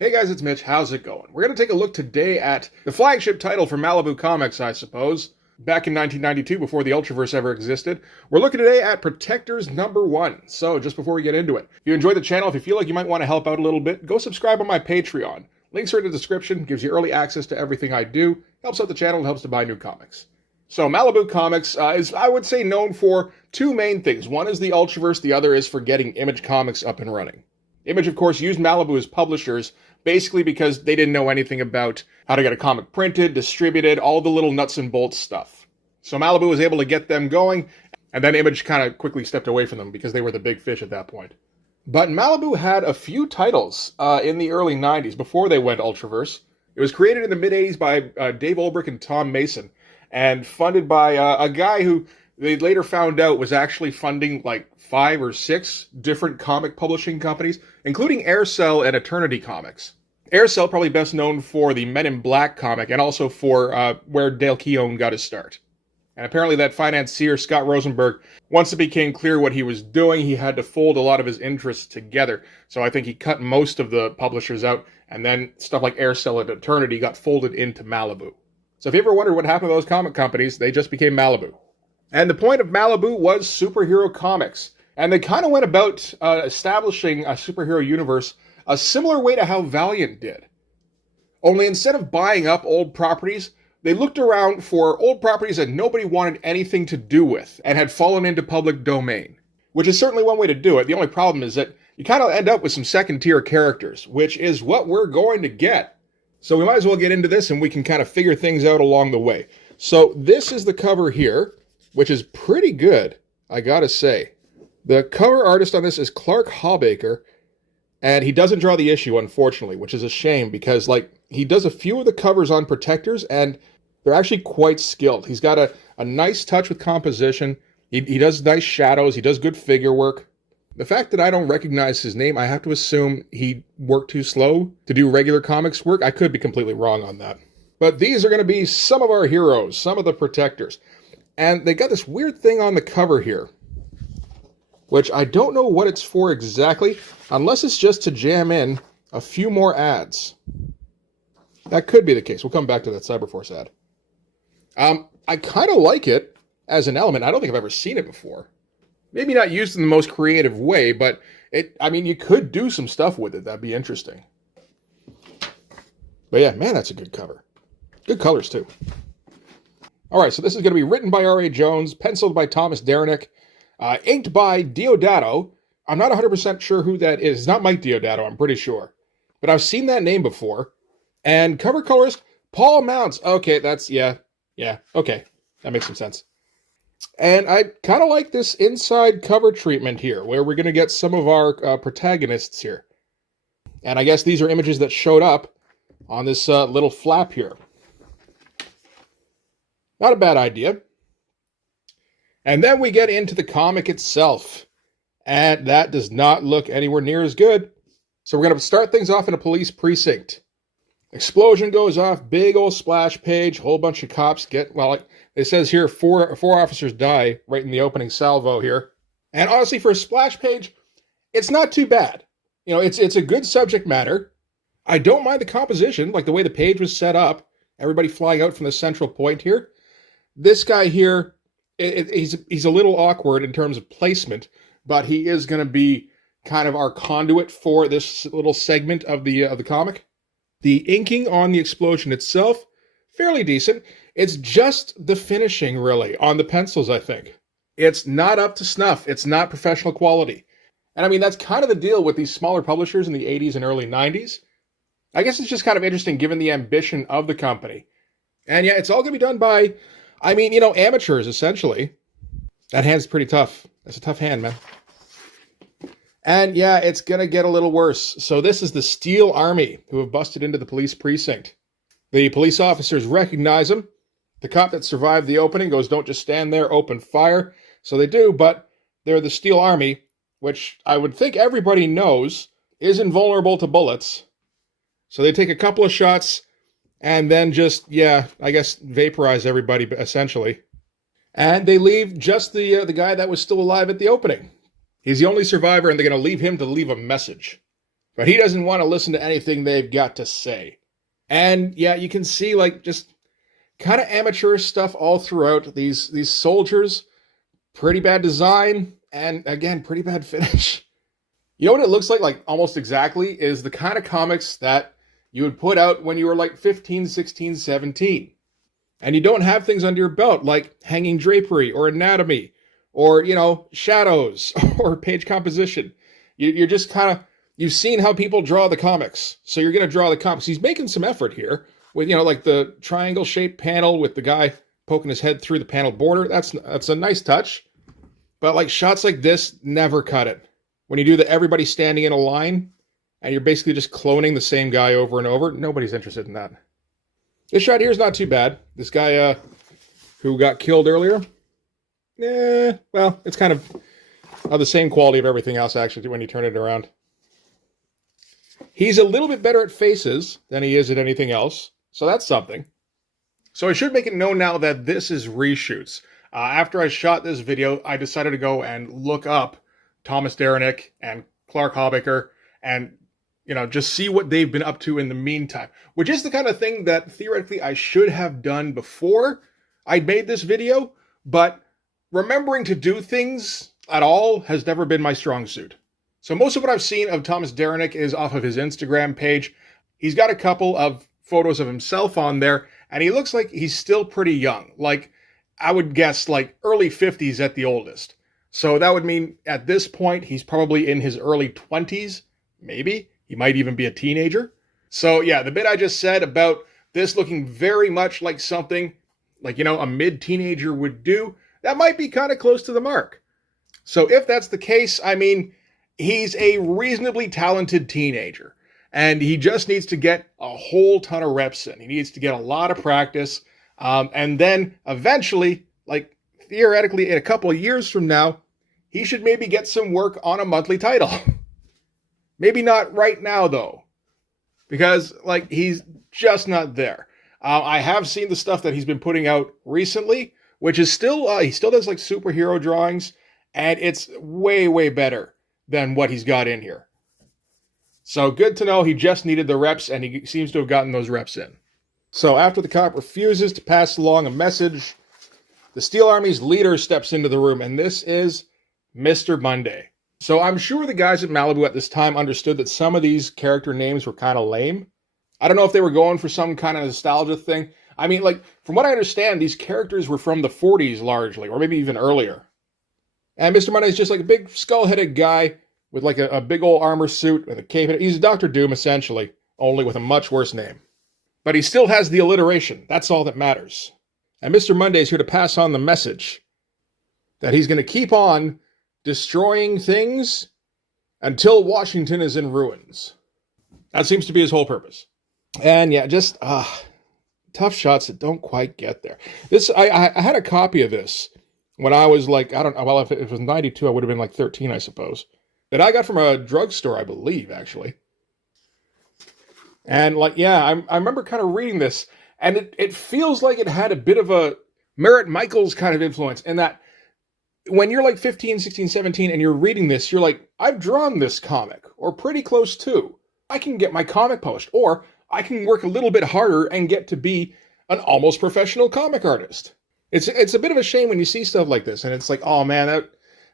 Hey guys, it's Mitch. How's it going? We're going to take a look today at the flagship title for Malibu Comics, I suppose. Back in 1992, before the Ultraverse ever existed. We're looking today at Protectors #1. So, just before we get into it, if you enjoyed the channel, if you feel like you might want to help out a little bit, go subscribe on my Patreon. Links are in the description, gives you early access to everything I do, helps out the channel, and helps to buy new comics. So, Malibu Comics is, I would say, known for two main things. One is the Ultraverse, the other is for getting Image Comics up and running. Image, of course, used Malibu as publishers, basically because they didn't know anything about how to get a comic printed, distributed, all the little nuts and bolts stuff. So Malibu was able to get them going, and then Image kind of quickly stepped away from them because they were the big fish at that point. But Malibu had a few titles in the early 90s before they went Ultraverse. It was created in the mid-80s by Dave Olbrich and Tom Mason, and funded by a guy who they later found out was actually funding like 5 or 6 different comic publishing companies, including Aircel and Eternity Comics. Aircel probably best known for the Men in Black comic and also for where Dale Keown got his start. And apparently that financier, Scott Rosenberg, once it became clear what he was doing, he had to fold a lot of his interests together. So I think he cut most of the publishers out, and then stuff like Aircel and Eternity got folded into Malibu. So if you ever wondered what happened to those comic companies, they just became Malibu. And the point of Malibu was superhero comics. And they kind of went about establishing a superhero universe a similar way to how Valiant did. Only instead of buying up old properties, they looked around for old properties that nobody wanted anything to do with and had fallen into public domain. Which is certainly one way to do it. The only problem is that you kind of end up with some second-tier characters, which is what we're going to get. So we might as well get into this and we can kind of figure things out along the way. So this is the cover here, which is pretty good, I gotta say. The cover artist on this is Clark Hawbaker, and he doesn't draw the issue, unfortunately, which is a shame because, like, he does a few of the covers on Protectors, and they're actually quite skilled. He's got a nice touch with composition. He does nice shadows. He does good figure work. The fact that I don't recognize his name, I have to assume he worked too slow to do regular comics work. I could be completely wrong on that. But these are going to be some of our heroes, some of the Protectors. And they got this weird thing on the cover here, which I don't know what it's for exactly, unless it's just to jam in a few more ads. That could be the case. We'll come back to that Cyberforce ad. I kind of like it as an element. I don't think I've ever seen it before. Maybe not used in the most creative way, but you could do some stuff with it. That'd be interesting. But yeah, man, that's a good cover. Good colors, too. All right, so this is going to be written by R.A. Jones, penciled by Thomas Derenick, inked by Diodato. I'm not 100% sure who that is. It's not Mike Diodato, I'm pretty sure. But I've seen that name before. And cover colorist, Paul Mounts. Okay, okay. That makes some sense. And I kind of like this inside cover treatment here, where we're going to get some of our protagonists here. And I guess these are images that showed up on this little flap here. Not a bad idea. And then we get into the comic itself. And that does not look anywhere near as good. So we're going to start things off in a police precinct. Explosion goes off, big old splash page, whole bunch of cops get, well, it says here four officers die right in the opening salvo here. And honestly, for a splash page, it's not too bad. You know, it's a good subject matter. I don't mind the composition, like the way the page was set up. Everybody flying out from the central point here. This guy here, he's a little awkward in terms of placement, but he is going to be kind of our conduit for this little segment of the comic. The inking on the explosion itself, fairly decent. It's just the finishing, really, on the pencils, I think. It's not up to snuff. It's not professional quality. And I mean, that's kind of the deal with these smaller publishers in the 80s and early 90s. I guess it's just kind of interesting given the ambition of the company. And yeah, it's all going to be done by, amateurs, essentially. That hand's pretty tough. That's a tough hand, man. And yeah, it's going to get a little worse. So this is the Steel Army who have busted into the police precinct. The police officers recognize them. The cop that survived the opening goes, "Don't just stand there, open fire." So they do, but they're the Steel Army, which I would think everybody knows is invulnerable to bullets. So they take a couple of shots and then just, vaporize everybody, essentially. And they leave just the guy that was still alive at the opening. He's the only survivor, and they're going to leave him to leave a message. but he doesn't want to listen to anything they've got to say. And yeah, you can see like just kind of amateurish stuff all throughout. These soldiers, pretty bad design, and again, pretty bad finish. You know what it looks like almost exactly is the kind of comics that you would put out when you were like 15, 16, 17. And you don't have things under your belt like hanging drapery or anatomy or, shadows or page composition. You're just kind of, you've seen how people draw the comics. So you're going to draw the comics. He's making some effort here with, like the triangle shaped panel with the guy poking his head through the panel border. That's a nice touch. But like shots like this never cut it. When you do the everybody standing in a line and you're basically just cloning the same guy over and over, nobody's interested in that. This shot here is not too bad. This guy who got killed earlier, well, it's kind of the same quality of everything else, actually, when you turn it around. He's a little bit better at faces than he is at anything else, so that's something. So I should make it known now that this is reshoots. After I shot this video, I decided to go and look up Thomas Derenick and Clark Hobbaker and just see what they've been up to in the meantime, which is the kind of thing that theoretically I should have done before I made this video, but remembering to do things at all has never been my strong suit. So most of what I've seen of Thomas Derenick is off of his Instagram page. He's got a couple of photos of himself on there, and he looks like he's still pretty young. Like, I would guess like early 50s at the oldest. So that would mean at this point, he's probably in his early 20s, maybe. He might even be a teenager. So yeah, the bit I just said about this looking very much like something like, a mid-teenager would do, that might be kind of close to the mark. So if that's the case, I mean, he's a reasonably talented teenager. And he just needs to get a whole ton of reps in. He needs to get a lot of practice. And then eventually, like theoretically in a couple of years from now, he should maybe get some work on a monthly title. Maybe not right now, though, because he's just not there. I have seen the stuff that he's been putting out recently, which is still, he still does superhero drawings, and it's way, way better than what he's got in here. So good to know he just needed the reps, and he seems to have gotten those reps in. So after the cop refuses to pass along a message, the Steel Army's leader steps into the room, and this is Mr. Monday. So I'm sure the guys at Malibu at this time understood that some of these character names were kind of lame. I don't know if they were going for some kind of nostalgia thing. I mean, from what I understand, these characters were from the 40s largely, or maybe even earlier. And Mr. Monday is just a big skull-headed guy with a big old armor suit with a cape. He's Dr. Doom, essentially, only with a much worse name. But he still has the alliteration. That's all that matters. And Mr. Monday is here to pass on the message that he's going to keep on destroying things until Washington is in ruins. That seems to be his whole purpose. And yeah, just tough shots that don't quite get there. I had a copy of this when I was I don't know, well, if it was 92, I would have been 13, I suppose. That I got from a drugstore, I believe, actually. And I remember kind of reading this, and it feels like it had a bit of a Merritt Michaels kind of influence in that when you're 15, 16, 17 and you're reading this, you're like, I've drawn this comic, or pretty close to. I can get my comic published, or I can work a little bit harder and get to be an almost professional comic artist. It's a bit of a shame when you see stuff like this, and it's like, oh man,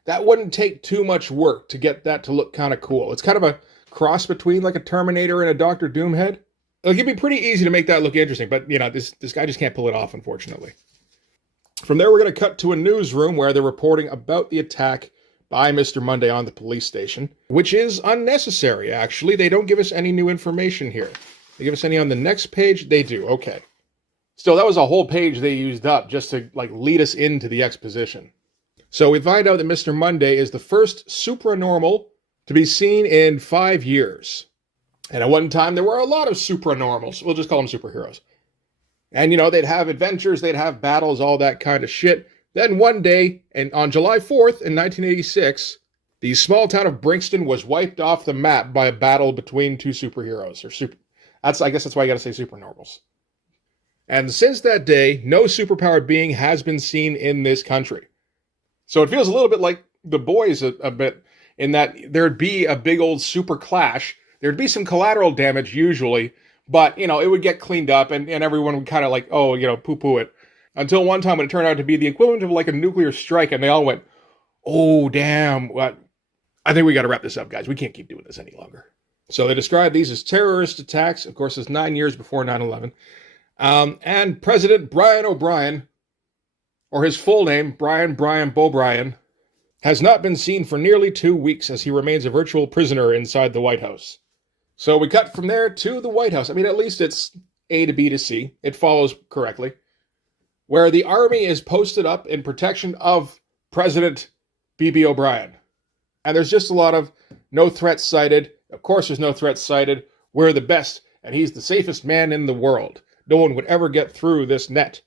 that wouldn't take too much work to get that to look kind of cool. It's kind of a cross between a Terminator and a Dr. Doom head. It'd be pretty easy to make that look interesting, but this guy just can't pull it off, unfortunately. From there, we're going to cut to a newsroom where they're reporting about the attack by Mr. Monday on the police station, which is unnecessary, actually. They don't give us any new information here. They give us any on the next page? They do, okay. Still, that was a whole page they used up just to lead us into the exposition. So we find out that Mr. Monday is the first supranormal to be seen in 5 years. And at one time, there were a lot of supranormals. We'll just call them superheroes. And, they'd have adventures, they'd have battles, all that kind of shit. Then one day, and on July 4th in 1986, the small town of Brinkston was wiped off the map by a battle between two superheroes. I guess that's why you gotta say supernormals. And since that day, no superpowered being has been seen in this country. So it feels a little bit like The Boys a bit, in that there'd be a big old super clash There'd be some collateral damage usually, but, it would get cleaned up and everyone would kind of like, oh, poo-poo it. Until one time when it turned out to be the equivalent of like a nuclear strike and they all went, oh, damn, what? I think we got to wrap this up, guys. We can't keep doing this any longer. So they describe these as terrorist attacks. Of course, it's 9 years before 9/11. And President Brian O'Brien, or his full name, Brian Bo'Brien, has not been seen for nearly 2 weeks as he remains a virtual prisoner inside the White House. So we cut from there to the White House. I mean, at least it's A to B to C. It follows correctly. Where the army is posted up in protection of President B.B. O'Brien. And there's just a lot of no threats cited. Of course there's no threats cited. We're the best, and he's the safest man in the world. No one would ever get through this net.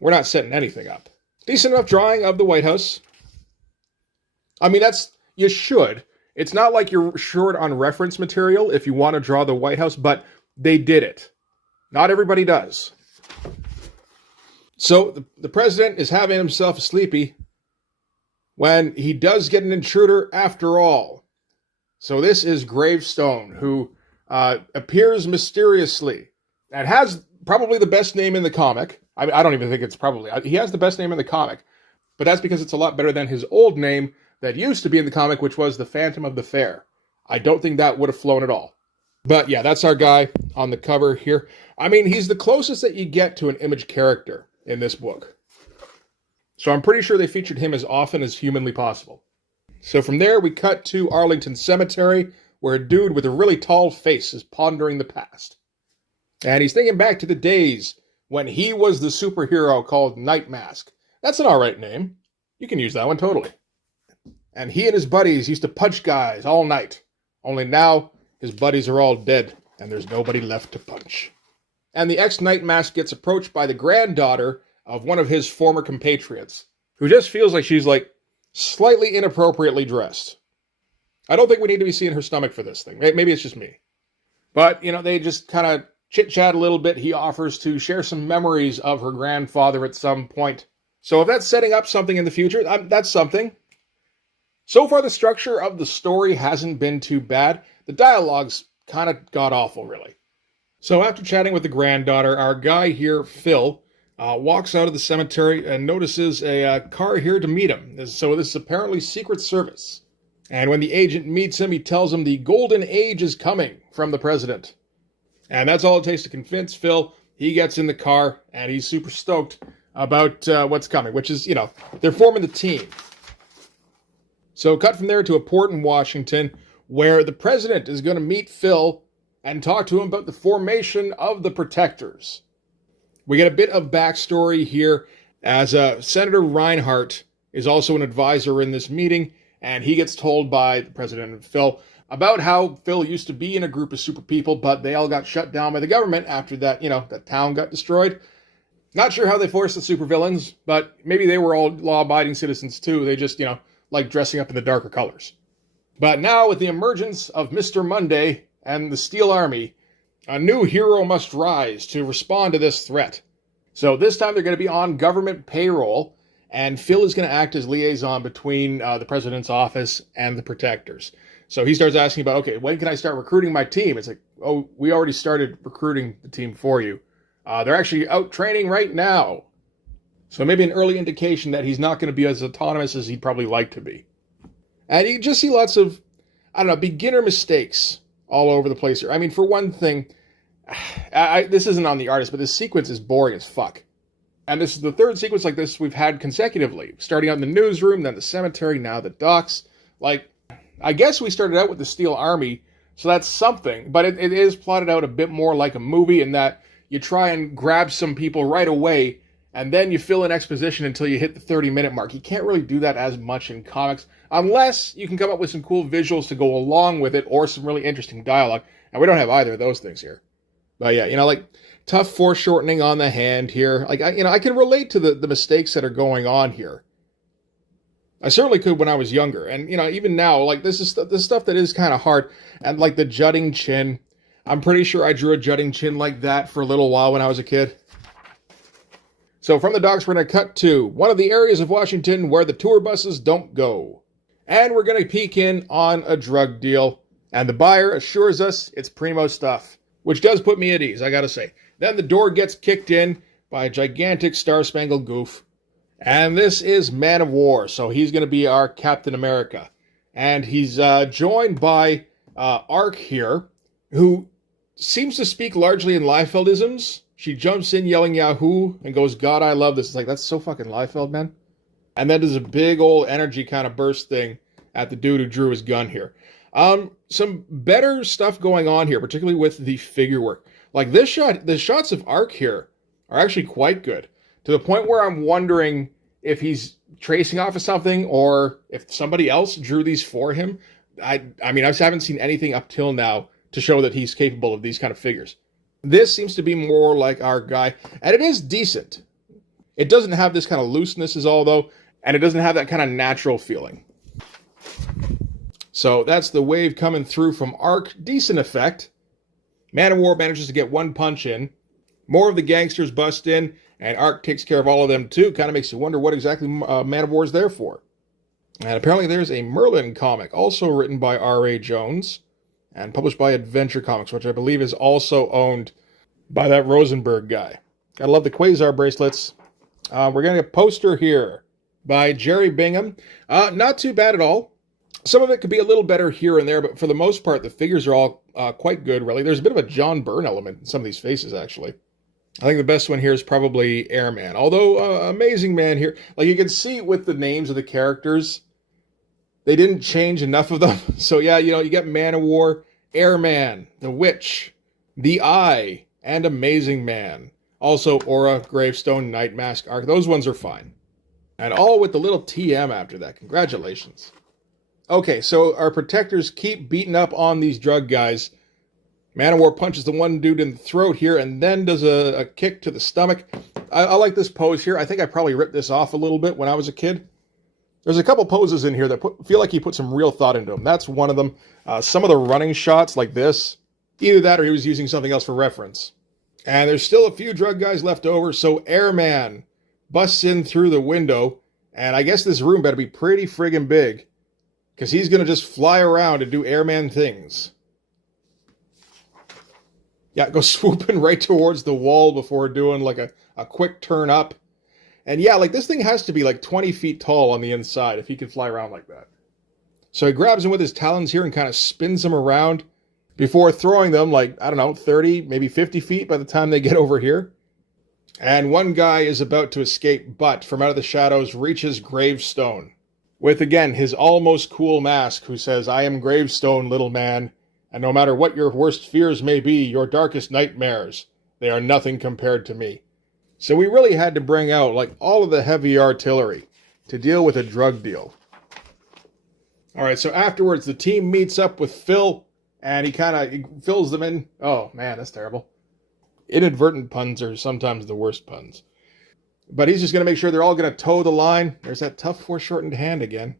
We're not setting anything up. Decent enough drawing of the White House. I mean, you should. It's not like you're short on reference material if you want to draw the White House, but they did it. Not everybody does. So the president is having himself a sleepy when he does get an intruder after all. So this is Gravestone, who appears mysteriously and has probably the best name in the comic. I don't even think it's probably. He has the best name in the comic, but that's because it's a lot better than his old name that used to be in the comic, which was the Phantom of the Fair. I don't think that would have flown at all. But yeah, that's our guy on the cover here. I mean, he's the closest that you get to an Image character in this book. So I'm pretty sure they featured him as often as humanly possible. So from there, we cut to Arlington Cemetery, where a dude with a really tall face is pondering the past. And he's thinking back to the days when he was the superhero called Night Mask. That's an alright name. You can use that one totally. And he and his buddies used to punch guys all night. Only now, his buddies are all dead, and there's nobody left to punch. And the ex-Night Mask gets approached by the granddaughter of one of his former compatriots, who just feels like she's, slightly inappropriately dressed. I don't think we need to be seeing her stomach for this thing. Maybe it's just me. But, they just kind of chit-chat a little bit. He offers to share some memories of her grandfather at some point. So if that's setting up something in the future, that's something. So far, the structure of the story hasn't been too bad. The dialogue's kind of god-awful, really. So after chatting with the granddaughter, our guy here, Phil, walks out of the cemetery and notices a car here to meet him. So this is apparently Secret Service. And when the agent meets him, he tells him the golden age is coming from the president. And that's all it takes to convince Phil. He gets in the car, and he's super stoked about what's coming, which is, they're forming the team. So cut from there to a port in Washington, where the president is going to meet Phil and talk to him about the formation of the Protectors. We get a bit of backstory here, as Senator Reinhardt is also an advisor in this meeting, and he gets told by the president and Phil about how Phil used to be in a group of super people, but they all got shut down by the government after that, that town got destroyed. Not sure how they forced the supervillains, but maybe they were all law-abiding citizens too. They just, like dressing up in the darker colors. But now, with the emergence of Mr. Monday and the Steel Army, a new hero must rise to respond to this threat. So this time they're going to be on government payroll, and Phil is going to act as liaison between the president's office and the Protectors. So he starts asking about, okay, when can I start recruiting my team? It's like, oh, we already started recruiting the team for you. They're actually out training right now. So maybe an early indication that he's not going to be as autonomous as he'd probably like to be. And you just see lots of, beginner mistakes all over the place here. I mean, for one thing, this isn't on the artist, but this sequence is boring as fuck. And this is the third sequence like this we've had consecutively. Starting out in the newsroom, then the cemetery, now the docks. I guess we started out with the Steel Army, so that's something. But it is plotted out a bit more like a movie in that you try and grab some people right away, and then you fill in exposition until you hit the 30-minute mark. You can't really do that as much in comics, unless you can come up with some cool visuals to go along with it, or some really interesting dialogue. And we don't have either of those things here. But yeah, tough foreshortening on the hand here. I can relate to the mistakes that are going on here. I certainly could when I was younger. And, even now, this is this stuff that is kind of hard. And, the jutting chin. I'm pretty sure I drew a jutting chin like that for a little while when I was a kid. So from the docks, we're going to cut to one of the areas of Washington where the tour buses don't go. And we're going to peek in on a drug deal. And the buyer assures us it's primo stuff, which does put me at ease, I gotta say. Then the door gets kicked in by a gigantic Star-Spangled Goof. And this is Man of War, so he's going to be our Captain America. And he's joined by Ark here, who seems to speak largely in Liefeldisms. She jumps in yelling Yahoo and goes, God, I love this. It's like, that's so fucking Liefeld, man. And then there's a big old energy kind of burst thing at the dude who drew his gun here. Some better stuff going on here, particularly with the figure work. Like this shot, the shots of Ark here are actually quite good, to the point where I'm wondering if he's tracing off of something or if somebody else drew these for him. I mean, I haven't seen anything up till now to show that he's capable of these kind of figures. This seems to be more like our guy, and it is decent. It doesn't have this kind of looseness is all, though, and it doesn't have that kind of natural feeling. So that's the wave coming through from Ark. Decent effect. Man of War manages to get one punch in. More of the gangsters bust in, and Ark takes care of all of them too. Kind of makes you wonder what exactly Man of War is there for. And apparently there's a Merlin comic, also written by R.A. Jones, and published by Adventure Comics, which I believe is also owned by that Rosenberg guy. Gotta love the Quasar bracelets. We're getting a poster here by Jerry Bingham. Not too bad at all. Some of it could be a little better here and there, but for the most part, the figures are all quite good, really. There's a bit of a John Byrne element in some of these faces, actually. I think the best one here is probably Airman. Although, Amazing Man here, like you can see with the names of the characters, they didn't change enough of them. So yeah, you know, you get Man of War, Airman, The Witch, The Eye, and Amazing Man. Also, Aura, Gravestone, Night Mask, Ark. Those ones are fine. And all with the little TM after that. Congratulations. Okay, so our protectors keep beating up on these drug guys. Man of War punches the one dude in the throat here and then does a kick to the stomach. I like this pose here. I think I probably ripped this off a little bit when I was a kid. There's a couple poses in here that feel like he put some real thought into them. That's one of them. Some of the running shots like this, either that or he was using something else for reference. And there's still a few drug guys left over, so Airman busts in through the window, and I guess this room better be pretty friggin' big, because he's going to just fly around and do Airman things. Yeah, go swooping right towards the wall before doing like a quick turn up. And yeah, like this thing has to be like 20 feet tall on the inside if he can fly around like that. So he grabs him with his talons here and kind of spins him around before throwing them like, I don't know, 30, maybe 50 feet by the time they get over here. And one guy is about to escape, but from out of the shadows reaches Gravestone with, again, his almost cool mask, who says, I am Gravestone, little man, and no matter what your worst fears may be, your darkest nightmares, they are nothing compared to me. So we really had to bring out like all of the heavy artillery to deal with a drug deal. All right, so afterwards, the team meets up with Phil, and he fills them in. Oh, man, that's terrible. Inadvertent puns are sometimes the worst puns. But he's just going to make sure they're all going to toe the line. There's that tough foreshortened hand again.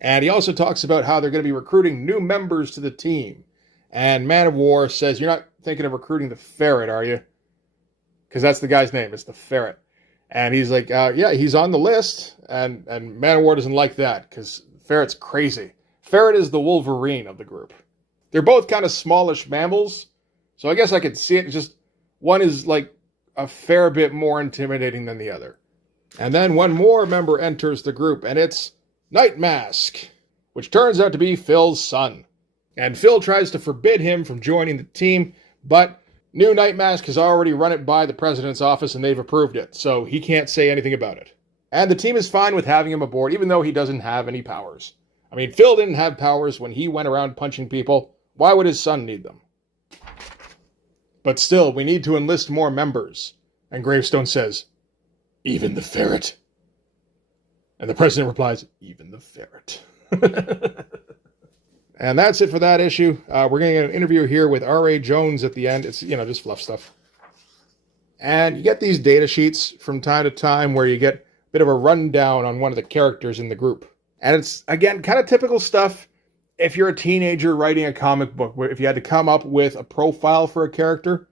And he also talks about how they're going to be recruiting new members to the team. And Man of War says, you're not thinking of recruiting the Ferret, are you? Because that's the guy's name. It's the Ferret. And he's like, yeah, he's on the list. And Man of War doesn't like that because Ferret's crazy. Ferret is the Wolverine of the group. They're both kind of smallish mammals. So I guess I could see it. Just one is like a fair bit more intimidating than the other. And then one more member enters the group, and it's Night Mask, which turns out to be Phil's son. And Phil tries to forbid him from joining the team, but new Night Mask has already run it by the president's office and they've approved it, so he can't say anything about it. And the team is fine with having him aboard, even though he doesn't have any powers. I mean, Phil didn't have powers when he went around punching people. Why would his son need them? But still, we need to enlist more members. And Gravestone says, even the Ferret. And the president replies, even the Ferret. And that's it for that issue. We're going to get an interview here with R.A. Jones at the end. It's, just fluff stuff. And you get these data sheets from time to time where you get a bit of a rundown on one of the characters in the group. And it's, again, kind of typical stuff if you're a teenager writing a comic book, if you had to come up with a profile for a character.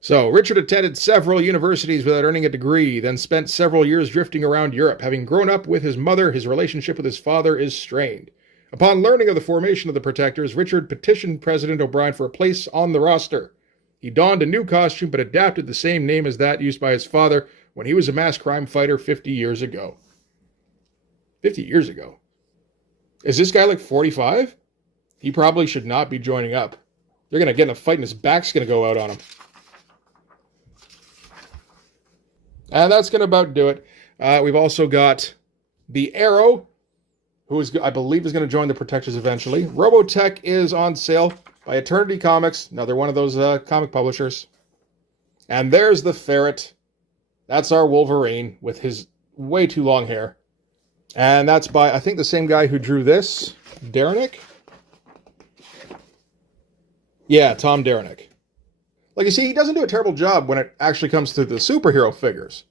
So, Richard attended several universities without earning a degree, then spent several years drifting around Europe. Having grown up with his mother, his relationship with his father is strained. Upon learning of the formation of the Protectors, Richard petitioned President O'Brien for a place on the roster. He donned a new costume but adapted the same name as that used by his father when he was a mass crime fighter 50 years ago. 50 years ago? Is this guy like 45? He probably should not be joining up. They're going to get in a fight and his back's going to go out on him. And that's going to about do it. We've also got the Arrow, who is, I believe, is going to join the Protectors eventually. Robotech is on sale by Eternity Comics. Another one of those comic publishers. And there's the Ferret. That's our Wolverine with his way too long hair. And that's by, I think, the same guy who drew this. Derenick? Yeah, Tom Derenick. Like you see, he doesn't do a terrible job when it actually comes to the superhero figures.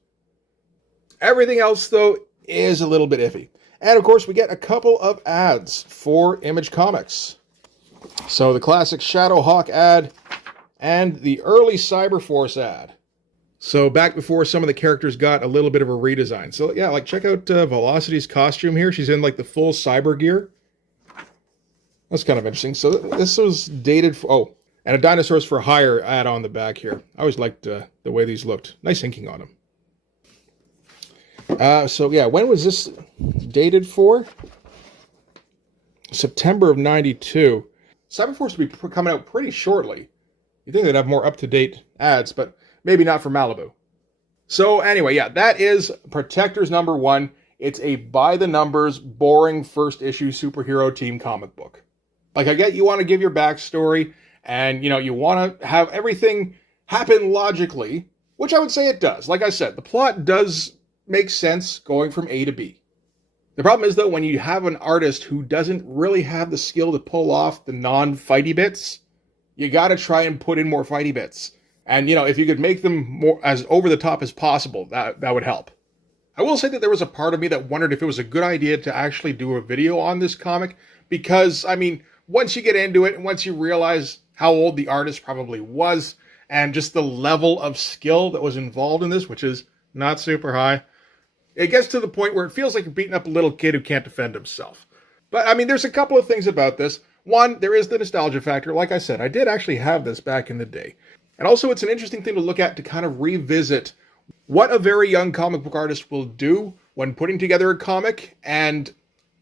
Everything else, though, is a little bit iffy. And, of course, we get a couple of ads for Image Comics. So the classic Shadowhawk ad and the early Cyberforce ad. So back before some of the characters got a little bit of a redesign. So, yeah, like, check out Velocity's costume here. She's in, like, the full cyber gear. That's kind of interesting. So this was dated for... Oh, and a Dinosaurs for Hire ad on the back here. I always liked the way these looked. Nice inking on them. So, yeah, when was this dated for? September of 92. Cyberforce will be coming out pretty shortly. You'd think they'd have more up-to-date ads, but maybe not for Malibu. So, anyway, yeah, that is Protectors #1. It's a by-the-numbers, boring first-issue superhero team comic book. Like, I get you want to give your backstory, and, you know, you want to have everything happen logically, which I would say it does. Like I said, the plot does make sense going from A to B. The problem is, though, when you have an artist who doesn't really have the skill to pull off the non-fighty bits, you got to try and put in more fighty bits. And, you know, if you could make them more as over-the-top as possible, that would help. I will say that there was a part of me that wondered if it was a good idea to actually do a video on this comic, because, I mean, once you get into it, and once you realize how old the artist probably was, and just the level of skill that was involved in this, which is not super high, it gets to the point where it feels like you're beating up a little kid who can't defend himself. But, I mean, there's a couple of things about this. One, there is the nostalgia factor. Like I said, I did actually have this back in the day. And also, it's an interesting thing to look at to kind of revisit what a very young comic book artist will do when putting together a comic and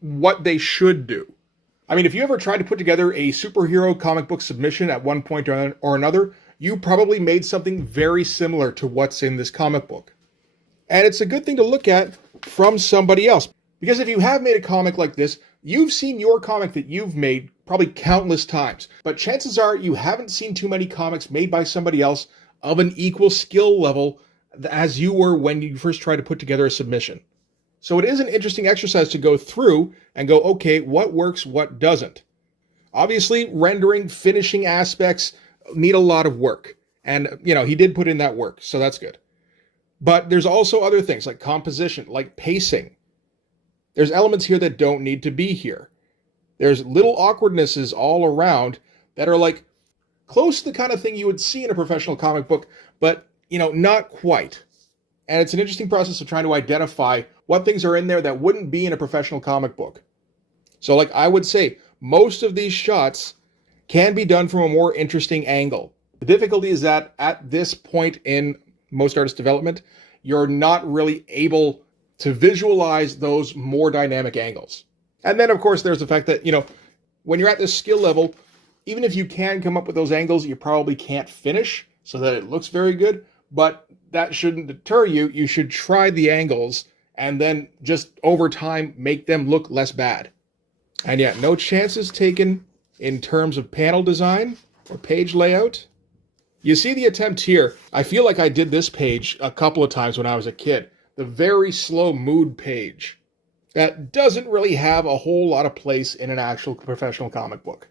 what they should do. I mean, if you ever tried to put together a superhero comic book submission at one point or another, you probably made something very similar to what's in this comic book. And it's a good thing to look at from somebody else. Because if you have made a comic like this, you've seen your comic that you've made probably countless times. But chances are you haven't seen too many comics made by somebody else of an equal skill level as you were when you first tried to put together a submission. So it is an interesting exercise to go through and go, okay, what works, what doesn't? Obviously, rendering, finishing aspects need a lot of work. And, you know, he did put in that work, so that's good. But there's also other things like composition, like pacing. There's elements here that don't need to be here. There's little awkwardnesses all around that are like close to the kind of thing you would see in a professional comic book, but, you know, not quite. And it's an interesting process of trying to identify what things are in there that wouldn't be in a professional comic book. So, like I would say, most of these shots can be done from a more interesting angle. The difficulty is that at this point in most artist development, you're not really able to visualize those more dynamic angles. And then, of course, there's the fact that, you know, when you're at this skill level, even if you can come up with those angles, you probably can't finish so that it looks very good, but that shouldn't deter you. You should try the angles and then just over time make them look less bad. And yet, no chances taken in terms of panel design or page layout. You see the attempt here. I feel like I did this page a couple of times when I was a kid. The very slow mood page. That doesn't really have a whole lot of place in an actual professional comic book.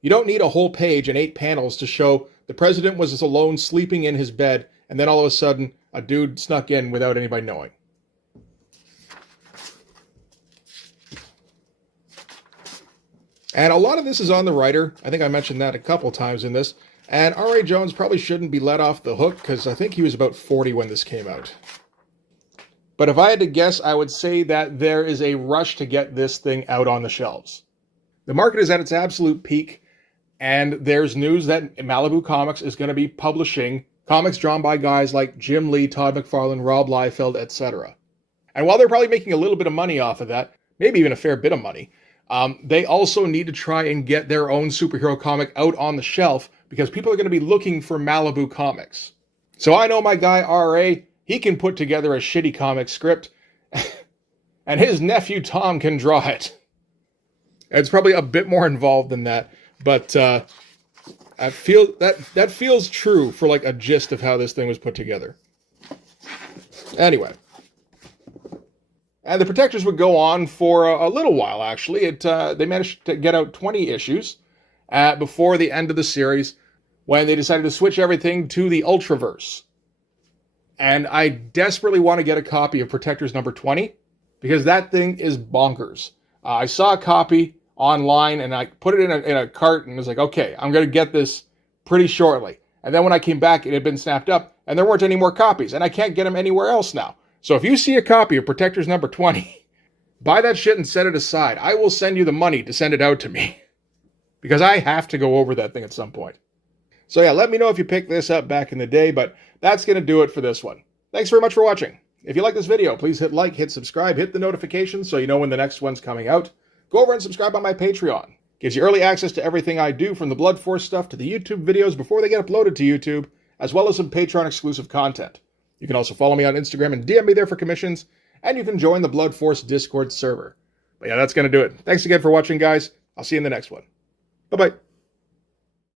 You don't need a whole page and 8 panels to show the president was alone sleeping in his bed, and then all of a sudden, a dude snuck in without anybody knowing. And a lot of this is on the writer. I think I mentioned that a couple times in this. And R.A. Jones probably shouldn't be let off the hook, because I think he was about 40 when this came out. But if I had to guess, I would say that there is a rush to get this thing out on the shelves. The market is at its absolute peak, and there's news that Malibu Comics is going to be publishing comics drawn by guys like Jim Lee, Todd McFarlane, Rob Liefeld, etc. And while they're probably making a little bit of money off of that, maybe even a fair bit of money, they also need to try and get their own superhero comic out on the shelf because people are going to be looking for Malibu Comics. So I know my guy R.A., he can put together a shitty comic script, and his nephew Tom can draw it. It's probably a bit more involved than that, but I feel that feels true for like a gist of how this thing was put together. Anyway. And the Protectors would go on for a little while, actually. They managed to get out 20 issues before the end of the series when they decided to switch everything to the Ultraverse. And I desperately want to get a copy of Protectors number 20 because that thing is bonkers. I saw a copy online and I put it in a cart and was like, okay, I'm going to get this pretty shortly. And then when I came back, it had been snapped up and there weren't any more copies and I can't get them anywhere else now. So if you see a copy of Protectors number 20, buy that shit and set it aside. I will send you the money to send it out to me because I have to go over that thing at some point. So yeah, let me know if you picked this up back in the day, but that's going to do it for this one. Thanks very much for watching. If you like this video, please hit like, hit subscribe, hit the notifications so you know when the next one's coming out. Go over and subscribe on my Patreon. Gives you early access to everything I do, from the Blood Force stuff to the YouTube videos before they get uploaded to YouTube, as well as some Patreon exclusive content. You can also follow me on Instagram and DM me there for commissions, and you can join the Blood Force Discord server. But yeah, that's going to do it. Thanks again for watching, guys. I'll see you in the next one. Bye-bye.